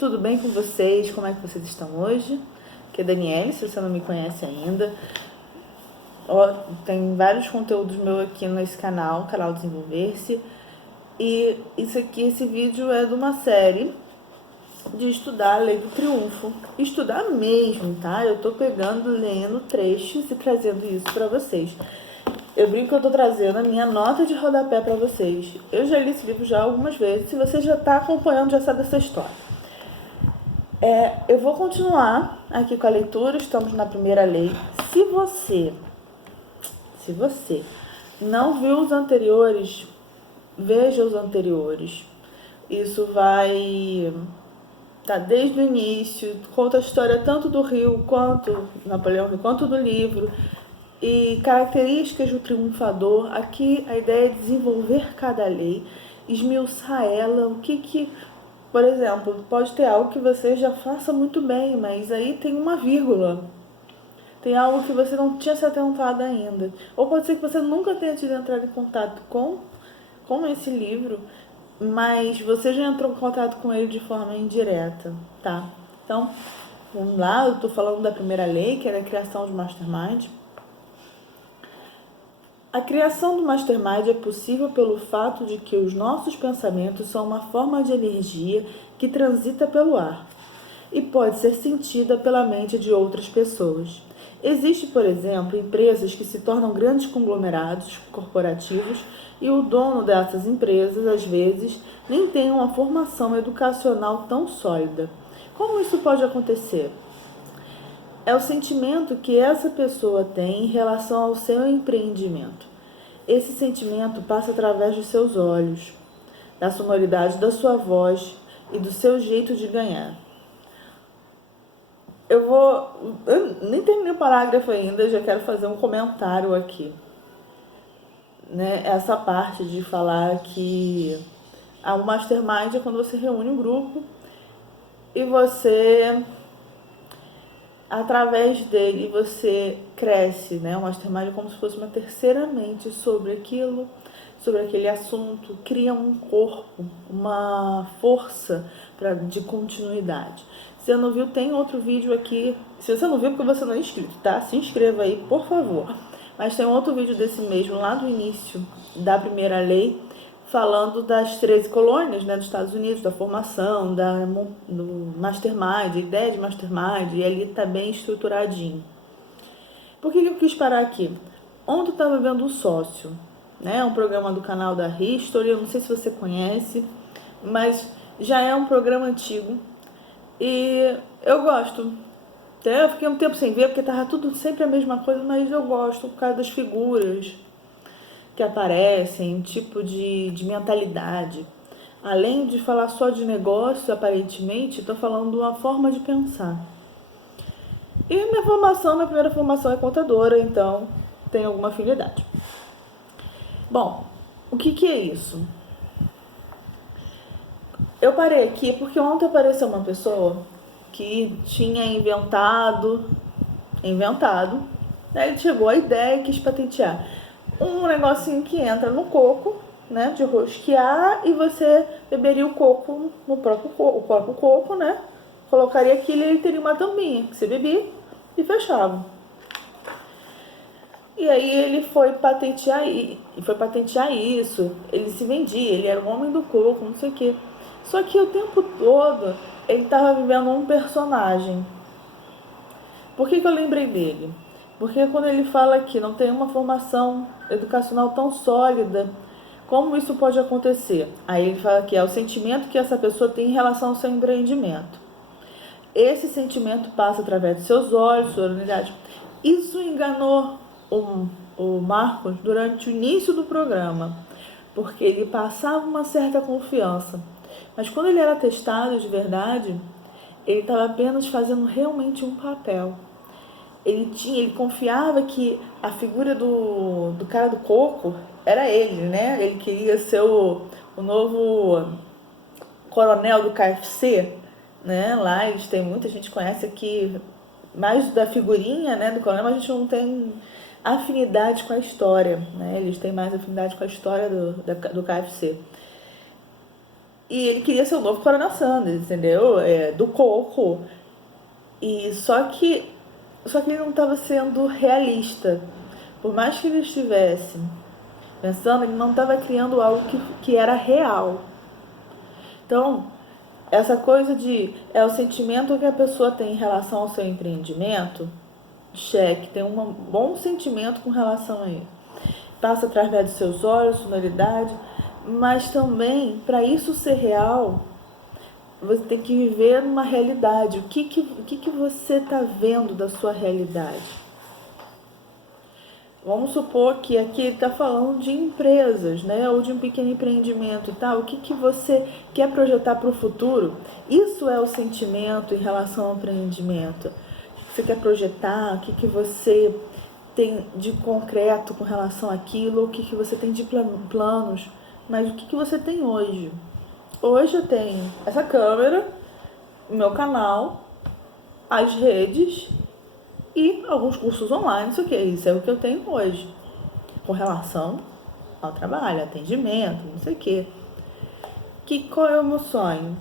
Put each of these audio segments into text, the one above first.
tudo bem com vocês? Como é que vocês estão hoje? Aqui é Daniele, se você não me conhece ainda. Tem vários conteúdos meus aqui nesse canal Desenvolver-se. E esse vídeo é de uma série de estudar a Lei do Triunfo. Estudar mesmo, tá? Eu tô pegando, lendo trechos e trazendo isso pra vocês. Eu brinco que eu tô trazendo a minha nota de rodapé pra vocês. Eu já li esse livro já algumas vezes. Se você já tá acompanhando, já sabe dessa história. Eu vou continuar aqui com a leitura. Estamos na primeira lei. Se você não viu os anteriores, veja os anteriores. Isso vai desde o início, conta a história tanto do Rio quanto Napoleão Rio, quanto do livro. E características do triunfador. Aqui a ideia é desenvolver cada lei, esmiuçar ela, por exemplo, pode ter algo que você já faça muito bem, mas aí tem uma vírgula. Tem algo que você não tinha se atentado ainda. Ou pode ser que você nunca tenha tido entrado em contato com esse livro, mas você já entrou em contato com ele de forma indireta, tá? Então, vamos lá, eu tô falando da primeira lei, que é a criação de Mastermind. A criação do Mastermind é possível pelo fato de que os nossos pensamentos são uma forma de energia que transita pelo ar e pode ser sentida pela mente de outras pessoas. Existem, por exemplo, empresas que se tornam grandes conglomerados corporativos e o dono dessas empresas, às vezes, nem tem uma formação educacional tão sólida. Como isso pode acontecer? É o sentimento que essa pessoa tem em relação ao seu empreendimento. Esse sentimento passa através dos seus olhos, da sonoridade da sua voz e do seu jeito de ganhar. Eu nem terminei o parágrafo ainda, já quero fazer um comentário aqui. Essa parte de falar que o Mastermind é quando você reúne um grupo e você, através dele, você cresce, né? O Mastermind é como se fosse uma terceira mente sobre aquilo, sobre aquele assunto, cria um corpo, uma força de continuidade. Se você não viu, tem outro vídeo aqui. Se você não viu, porque você não é inscrito, tá? Se inscreva aí, por favor. Mas tem outro vídeo desse mesmo, lá do início da primeira lei, falando das 13 colônias, né, dos Estados Unidos, da formação, do Mastermind, a ideia de Mastermind, e ali tá bem estruturadinho. Por que eu quis parar aqui? Ontem eu estava vendo o Sócio, né, um programa do canal da History, eu não sei se você conhece, mas já é um programa antigo e eu gosto. Até eu fiquei um tempo sem ver, porque tava tudo sempre a mesma coisa, mas eu gosto por causa das figuras que aparecem, tipo de mentalidade. Além de falar só de negócio, aparentemente, estou falando de uma forma de pensar. E minha primeira formação é contadora, então tem alguma afinidade. Bom, o que é isso? Eu parei aqui porque ontem apareceu uma pessoa que tinha inventado, né? Ele chegou à ideia e quis patentear um negocinho que entra no coco, né, de rosquear, e você beberia o coco no próprio coco, né? Colocaria aquilo e ele teria uma tampinha que você bebia e fechava. E aí ele foi patentear isso, ele se vendia, ele era o homem do coco, não sei o quê. Só que o tempo todo ele estava vivendo um personagem. Por que eu lembrei dele? Porque quando ele fala que não tem uma formação educacional tão sólida, como isso pode acontecer? Aí ele fala que é o sentimento que essa pessoa tem em relação ao seu empreendimento. Esse sentimento passa através dos seus olhos, sua unidade. Isso enganou o Marcos durante o início do programa, porque ele passava uma certa confiança. Mas quando ele era testado de verdade, ele estava apenas fazendo realmente um papel. Ele confiava que a figura do cara do coco era ele, né? Ele queria ser o novo coronel do KFC, né? Lá eles têm muita gente conhece aqui mais da figurinha, né, do coronel, mas a gente não tem afinidade com a história, né? Eles têm mais afinidade com a história do KFC. E ele queria ser o novo Coronel Sanders, entendeu? Do coco. E só que ele não estava sendo realista. Por mais que ele estivesse pensando, ele não estava criando algo que era real. Então, essa coisa é o sentimento que a pessoa tem em relação ao seu empreendimento, cheque, tem um bom sentimento com relação a ele. Passa através dos seus olhos, sonoridade, mas também, para isso ser real, você tem que viver numa realidade. O que você está vendo da sua realidade? Vamos supor que aqui ele está falando de empresas, né? Ou de um pequeno empreendimento e tal. O que você quer projetar para o futuro? Isso é o sentimento em relação ao empreendimento. O que você quer projetar? O que você tem de concreto com relação àquilo? O que você tem de planos? Mas o que você tem hoje? Hoje eu tenho essa câmera, o meu canal, as redes e alguns cursos online, não sei o que. Isso é o que eu tenho hoje, com relação ao trabalho, atendimento, não sei o que. Qual é o meu sonho?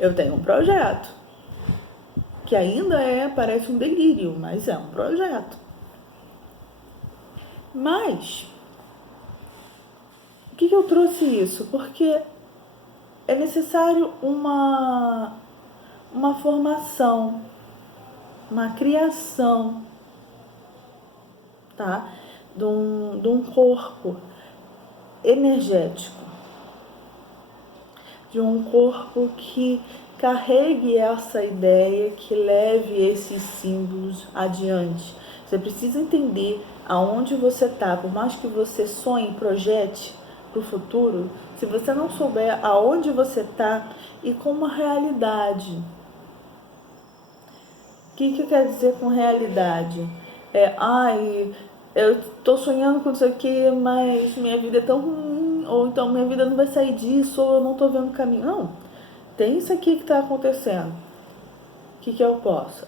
Eu tenho um projeto, que ainda parece um delírio, mas é um projeto. Mas, o que eu trouxe isso? Porque é necessário uma formação, uma criação, tá? De um corpo energético, de um corpo que carregue essa ideia, que leve esses símbolos adiante. Você precisa entender aonde você está, por mais que você sonhe, projete para o futuro, se você não souber aonde você está e com uma realidade. O que eu quero dizer com realidade? Eu tô sonhando com isso aqui, mas minha vida é tão ruim, ou então minha vida não vai sair disso, ou eu não tô vendo o caminho. Não, tem isso aqui que tá acontecendo. O que eu posso?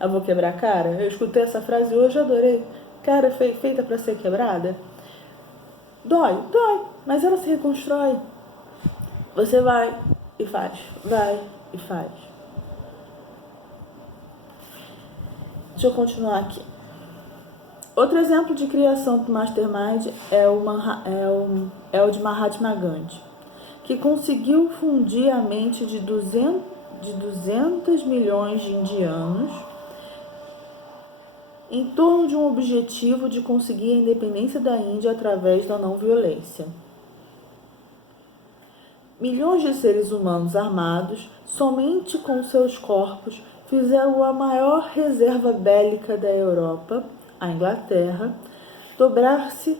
Eu vou quebrar a cara? Eu escutei essa frase hoje, adorei. Cara feita para ser quebrada? Dói, mas ela se reconstrói. Você vai e faz, vai e faz. Deixa eu continuar aqui. Outro exemplo de criação do Mastermind é o de Mahatma Gandhi, que conseguiu fundir a mente de 200 milhões de indianos em torno de um objetivo de conseguir a independência da Índia através da não violência. Milhões de seres humanos armados, somente com seus corpos, fizeram a maior reserva bélica da Europa, a Inglaterra, dobrar-se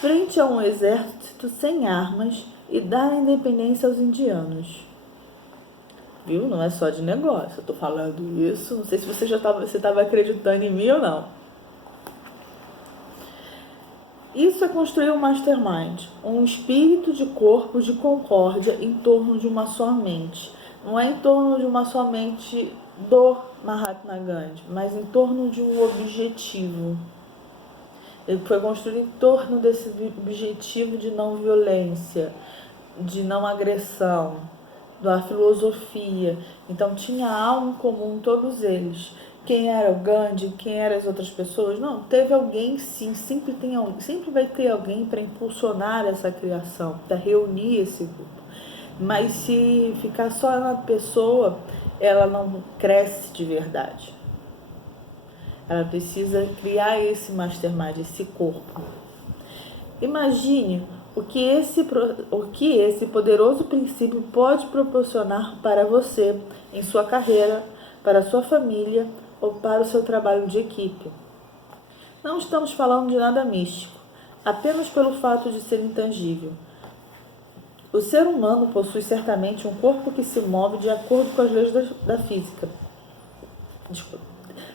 frente a um exército sem armas e dar a independência aos indianos. Viu? Não é só de negócio, eu tô falando isso, não sei se você estava acreditando em mim ou não. Isso é construir um mastermind, um espírito de corpo de concórdia em torno de uma só mente. Não é em torno de uma só mente do Mahatma Gandhi, mas em torno de um objetivo. Ele foi construído em torno desse objetivo de não violência, de não agressão, da filosofia. Então tinha algo em comum todos eles. Quem era o Gandhi, quem eram as outras pessoas? Não, teve alguém sim, sempre vai ter alguém para impulsionar essa criação, para reunir esse grupo. Mas se ficar só na pessoa, ela não cresce de verdade. Ela precisa criar esse mastermind, esse corpo. Imagine o que esse poderoso princípio pode proporcionar para você em sua carreira, para a sua família ou para o seu trabalho de equipe. Não estamos falando de nada místico, apenas pelo fato de ser intangível. O ser humano possui certamente um corpo que se move de acordo com as leis da física.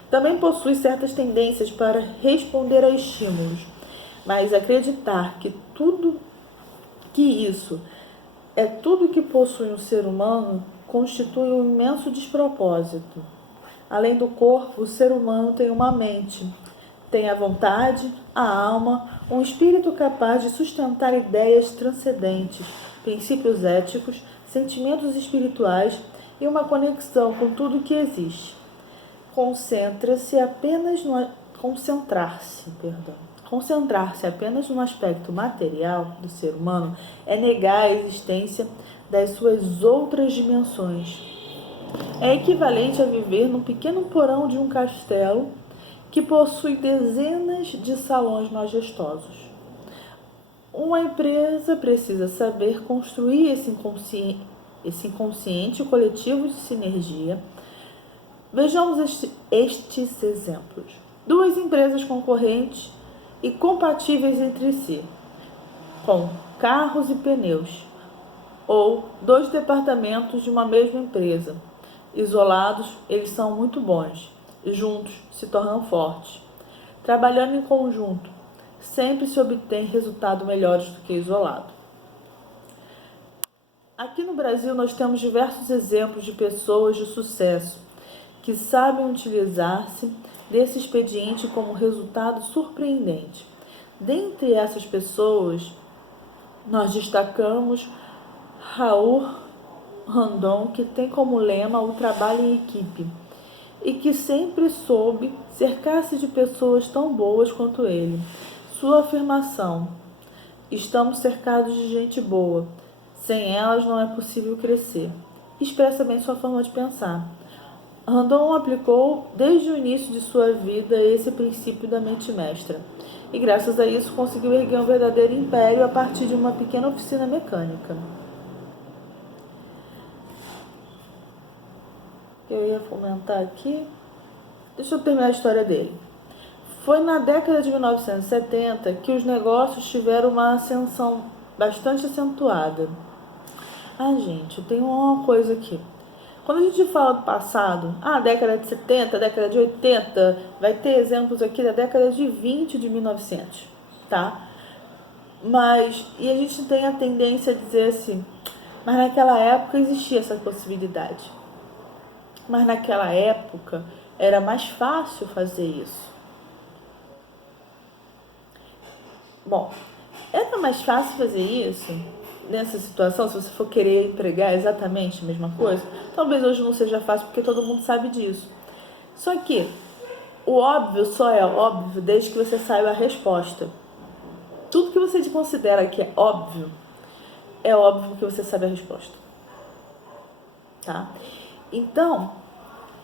Também possui certas tendências para responder a estímulos, mas acreditar que isso é tudo que possui um ser humano constitui um imenso despropósito. Além do corpo, o ser humano tem uma mente, tem a vontade, a alma, um espírito capaz de sustentar ideias transcendentes, princípios éticos, sentimentos espirituais e uma conexão com tudo que existe. Concentrar-se apenas no aspecto material do ser humano é negar a existência das suas outras dimensões. É equivalente a viver num pequeno porão de um castelo que possui dezenas de salões majestosos. Uma empresa precisa saber construir esse inconsciente coletivo de sinergia. Vejamos estes exemplos. Duas empresas concorrentes e compatíveis entre si, com carros e pneus, ou dois departamentos de uma mesma empresa. Isolados, eles são muito bons, e juntos se tornam fortes. Trabalhando em conjunto, sempre se obtém resultados melhores do que isolado. Aqui no Brasil nós temos diversos exemplos de pessoas de sucesso que sabem utilizar-se desse expediente como resultado surpreendente. Dentre essas pessoas, nós destacamos Raul Randon, que tem como lema o trabalho em equipe e que sempre soube cercar-se de pessoas tão boas quanto ele. Sua afirmação: estamos cercados de gente boa, sem elas não é possível crescer, expressa bem sua forma de pensar. Randon aplicou desde o início de sua vida esse princípio da mente mestra e graças a isso conseguiu erguer um verdadeiro império a partir de uma pequena oficina mecânica. Eu ia comentar aqui. Deixa eu terminar a história dele. Foi na década de 1970 que os negócios tiveram uma ascensão bastante acentuada. Gente, eu tenho uma coisa aqui. Quando a gente fala do passado, década de 70, década de 80, vai ter exemplos aqui da década de 20 de 1900, tá? E a gente tem a tendência a dizer assim, mas naquela época existia essa possibilidade. Mas naquela época era mais fácil fazer isso. Bom, era mais fácil fazer isso nessa situação, se você for querer empregar exatamente a mesma coisa? Talvez hoje não seja fácil porque todo mundo sabe disso. Só que o óbvio só é óbvio desde que você saiba a resposta. Tudo que você considera que é óbvio que você sabe a resposta. Tá? Então,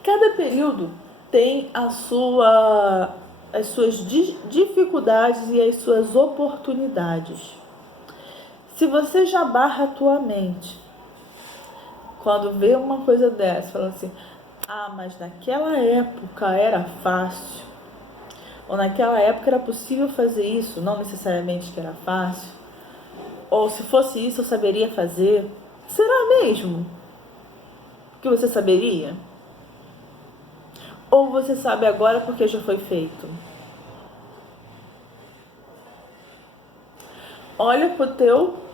cada período tem as suas dificuldades e as suas oportunidades. Se você já barra a tua mente quando vê uma coisa dessa, falando assim, mas naquela época era fácil, ou naquela época era possível fazer isso, não necessariamente que era fácil, ou se fosse isso eu saberia fazer, será mesmo que você saberia? Ou você sabe agora porque já foi feito? Olha pro teu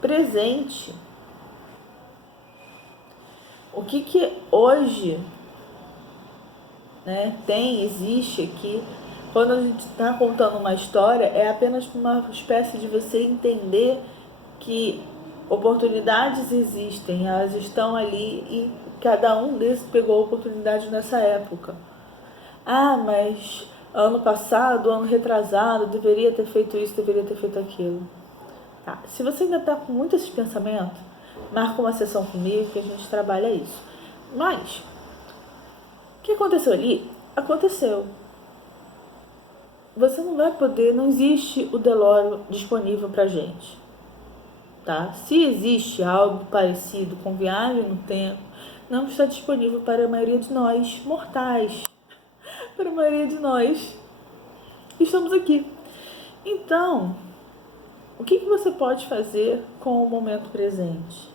presente. O que hoje, existe aqui, quando a gente está contando uma história, é apenas uma espécie de você entender que oportunidades existem, elas estão ali e cada um desses pegou a oportunidade nessa época. Mas ano passado, ano retrasado, deveria ter feito isso, deveria ter feito aquilo. Tá. Se você ainda está com muito esse pensamento, marca uma sessão comigo que a gente trabalha isso. Mas, o que aconteceu ali? Aconteceu. Você não vai poder, não existe o DeLorean disponível pra gente. Tá? Se existe algo parecido com viagem no tempo, não está disponível para a maioria de nós mortais. Para a maioria de nós. Estamos aqui. Então, o que você pode fazer com o momento presente?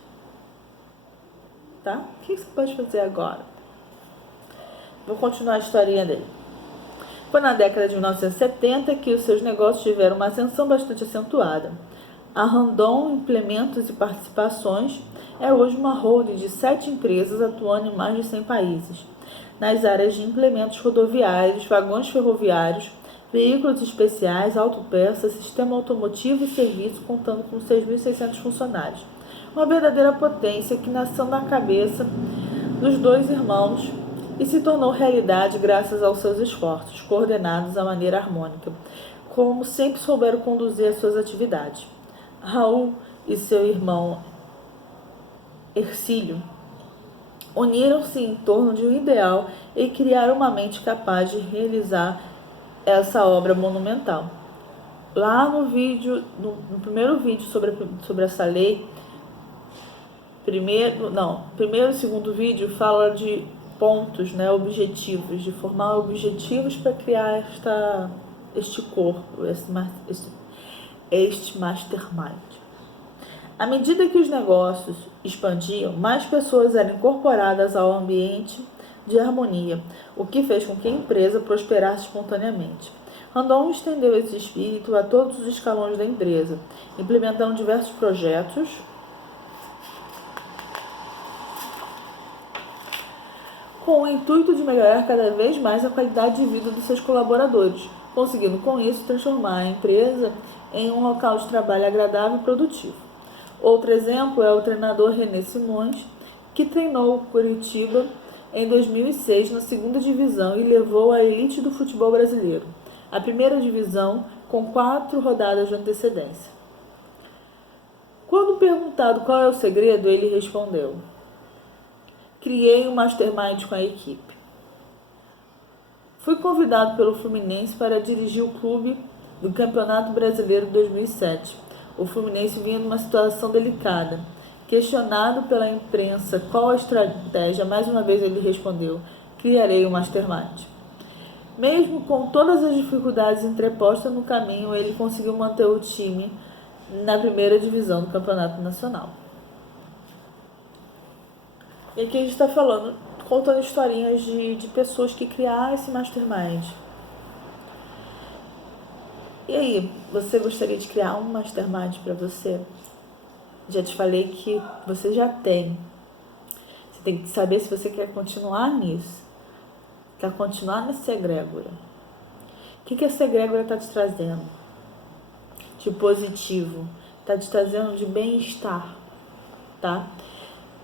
Tá? O que você pode fazer agora? Vou continuar a historinha dele. Foi na década de 1970 que os seus negócios tiveram uma ascensão bastante acentuada. A Randon Implementos e Participações é hoje uma holding de 7 empresas atuando em mais de 100 países, nas áreas de implementos rodoviários, vagões ferroviários, veículos especiais, autopeças, sistema automotivo e serviço, contando com 6.600 funcionários. Uma verdadeira potência que nasceu na cabeça dos dois irmãos e se tornou realidade graças aos seus esforços, coordenados à maneira harmônica, como sempre souberam conduzir as suas atividades. Raul e seu irmão Hercílio uniram-se em torno de um ideal e criaram uma mente capaz de realizar essa obra monumental. Lá no primeiro vídeo sobre essa lei, primeiro e segundo vídeo fala de pontos, né, objetivos, de formar objetivos para criar este corpo, este mastermind. À medida que os negócios expandiam, mais pessoas eram incorporadas ao ambiente de harmonia, o que fez com que a empresa prosperasse espontaneamente. Randon estendeu esse espírito a todos os escalões da empresa, implementando diversos projetos com o intuito de melhorar cada vez mais a qualidade de vida dos seus colaboradores, conseguindo com isso transformar a empresa em um local de trabalho agradável e produtivo. Outro exemplo é o treinador René Simões, que treinou o Curitiba em 2006 na segunda divisão e levou a elite do futebol brasileiro, a primeira divisão, com 4 rodadas de antecedência. Quando perguntado qual é o segredo, ele respondeu: criei um mastermind com a equipe. Fui convidado pelo Fluminense para dirigir o clube do Campeonato Brasileiro de 2007. O Fluminense vinha numa situação delicada. Questionado pela imprensa qual a estratégia, mais uma vez ele respondeu: criarei um mastermind. Mesmo com todas as dificuldades entrepostas no caminho, ele conseguiu manter o time na primeira divisão do Campeonato Nacional. E aqui a gente está contando historinhas de pessoas que criaram esse mastermind. E aí, você gostaria de criar um mastermind para você? Já te falei que você já tem. Você tem que saber se você quer continuar nisso. Quer continuar nessa egrégora. O que essa egrégora está te trazendo? De positivo. Está te trazendo de bem-estar. Tá?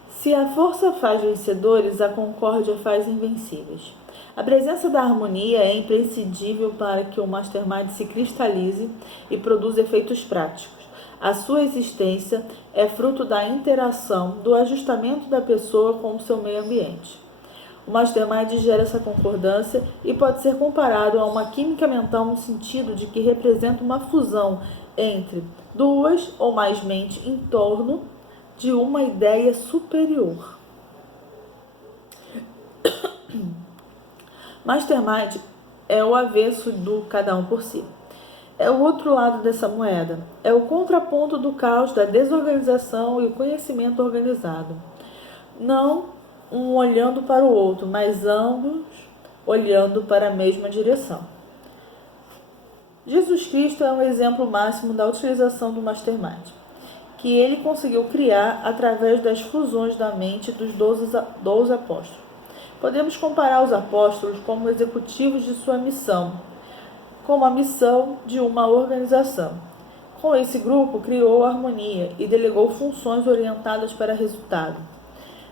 Se a força faz vencedores, a concórdia faz invencíveis. A presença da harmonia é imprescindível para que o mastermind se cristalize e produza efeitos práticos. A sua existência é fruto da interação, do ajustamento da pessoa com o seu meio ambiente. O mastermind gera essa concordância e pode ser comparado a uma química mental no sentido de que representa uma fusão entre duas ou mais mentes em torno de uma ideia superior. Mastermind é o avesso do cada um por si. É o outro lado dessa moeda. É o contraponto do caos, da desorganização e o conhecimento organizado. Não um olhando para o outro, mas ambos olhando para a mesma direção. Jesus Cristo é um exemplo máximo da utilização do mastermind, que ele conseguiu criar através das fusões da mente dos 12 apóstolos. Podemos comparar os apóstolos como executivos de sua missão, como a missão de uma organização. Com esse grupo, criou harmonia e delegou funções orientadas para resultado.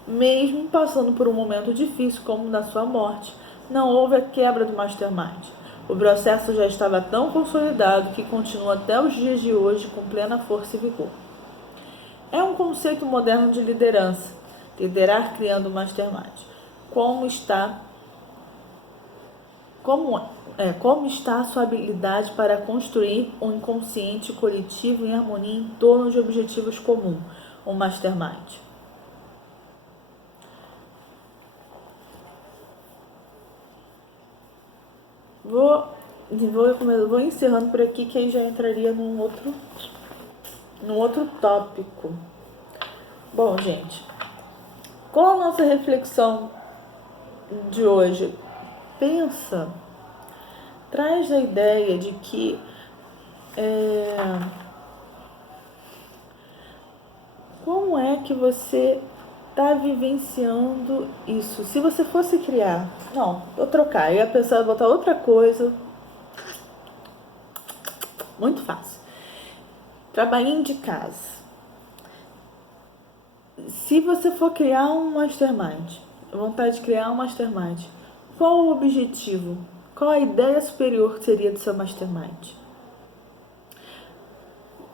Mesmo passando por um momento difícil como na sua morte, não houve a quebra do mastermind. O processo já estava tão consolidado que continua até os dias de hoje com plena força e vigor. É um conceito moderno de liderança, liderar criando mastermind. Como está a sua habilidade para construir um inconsciente coletivo em harmonia em torno de objetivos comuns, um mastermind? Vou encerrando por aqui, que aí já entraria num outro tópico. Bom, gente, qual a nossa reflexão de hoje? Pensa, traz a ideia de que como é que você está vivenciando isso? Se você fosse criar, não, vou trocar, eu ia pensar em botar outra coisa, Muito fácil. Trabalhinho de casa. Se você for criar um mastermind, vontade de criar um mastermind, qual o objetivo? Qual a ideia superior que seria do seu mastermind?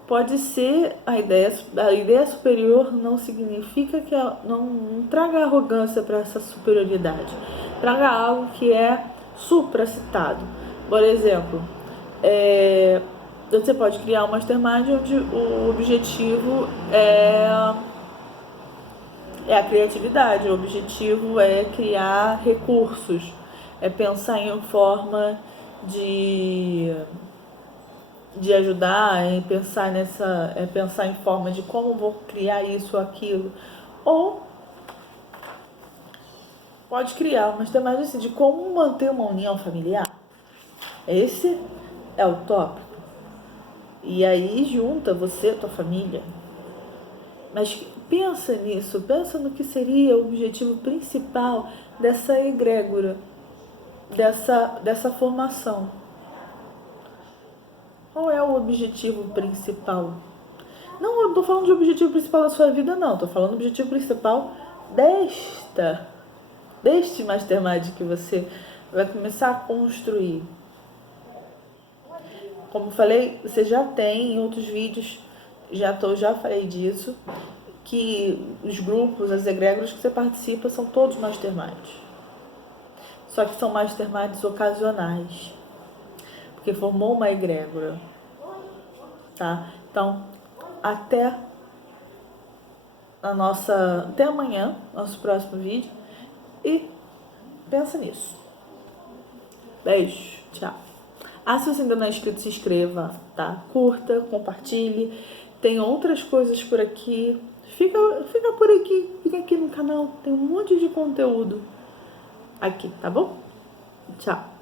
Pode ser a ideia superior não significa que não traga arrogância para essa superioridade. Traga algo que é supracitado. Por exemplo, você pode criar um mastermind onde o objetivo é a criatividade, o objetivo é criar recursos, é pensar em forma de ajudar, pensar em forma de como vou criar isso ou aquilo. Ou pode criar, mas também assim, de como manter uma união familiar. Esse é o tópico. E aí junta você, tua família. Mas pensa nisso, pensa no que seria o objetivo principal dessa egrégora, dessa formação. Qual é o objetivo principal? Não, eu não tô falando de objetivo principal da sua vida, não. Tô falando do objetivo principal deste mastermind que você vai começar a construir. Como falei, você já tem em outros vídeos, já falei disso, que os grupos, as egrégoras que você participa são todos masterminds. Só que são masterminds ocasionais, porque formou uma egrégora, tá? Então, até amanhã, nosso próximo vídeo, e pensa nisso. Beijo, tchau. Se você ainda não é inscrito, se inscreva, tá? Curta, compartilhe. Tem outras coisas por aqui. Fica por aqui, fica aqui no canal. Tem um monte de conteúdo aqui, tá bom? Tchau.